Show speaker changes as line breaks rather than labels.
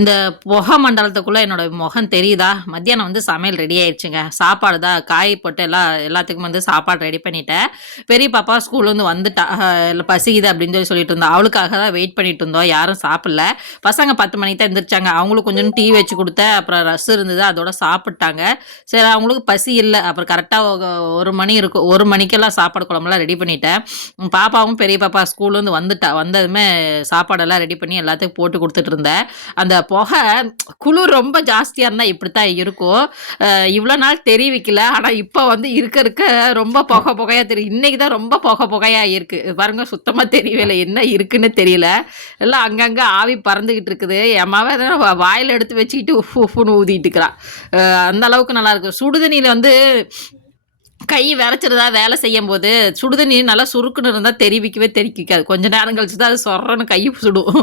இந்த புகை மண்டலத்துக்குள்ளே என்னோட முகம் தெரியுதா? மத்தியானம் வந்து சமையல் ரெடி ஆயிடுச்சுங்க சாப்பாடு தான் காய் போட்டு எல்லாம் எல்லாத்துக்கும் வந்து சாப்பாடு ரெடி பண்ணிட்டேன். பெரிய பாப்பா ஸ்கூல்லேருந்து வந்துட்டா இல்லை பசிக்குது அப்படின்னு சொல்லி சொல்லிட்டு இருந்தோம் அவளுக்காக தான் வெயிட் பண்ணிட்டு இருந்தோம். யாரும் சாப்பிடல. பசங்க பத்து மணிக்கு தான் எந்திரிச்சாங்க. அவங்களுக்கு கொஞ்சம் டீ வச்சு கொடுத்தேன். அப்புறம் ரஸ் இருந்தது. அதோட சாப்பிட்டாங்க. சரி அவங்களுக்கு பசி இல்லை. அப்புறம் கரெக்டாக ஒரு மணி இருக்கும் ஒரு மணிக்கெல்லாம் சாப்பாடு குழம்புலாம் ரெடி பண்ணிட்டேன். பாப்பாவும் பெரிய பாப்பா ஸ்கூல்லேருந்து வந்துட்டா. வந்ததுமே சாப்பாடெல்லாம் ரெடி பண்ணி எல்லாத்துக்கும் போட்டு கொடுத்துட்டு இருந்தேன். அந்த புகை குளிர் ரொம்ப ஜாஸ்தியாக இருந்தால் இப்படி தான் இருக்கும் இவ்வளோ நாள் தெரிவிக்கல. ஆனால் இப்போ வந்து இருக்க இருக்க ரொம்ப புகை புகையாக தெரியும் இன்றைக்கி தான் ரொம்ப புகை புகையாக இருக்குது பாருங்க சுத்தமாக தெரியவே இல்லை என்ன இருக்குன்னு தெரியல. எல்லாம் அங்கங்கே ஆவி பறந்துக்கிட்டு இருக்குது. என் மவன் வாயில் எடுத்து வச்சுக்கிட்டு உஃப் உஃப்னு ஊதிட்டு இருக்கிறான் அந்த அளவுக்கு நல்லாயிருக்கு சுடுதண்ணியில் வந்து கை விரைச்சிருதா வேலை செய்யும் போது சுடுதண்ணி நல்லா சுருக்குன்னு இருந்தால் தெரிவிக்கவே தெரிவிக்காது. கொஞ்ச நேரம் கழிச்சு தான் அது சொர்றன்னு கை சுடும்.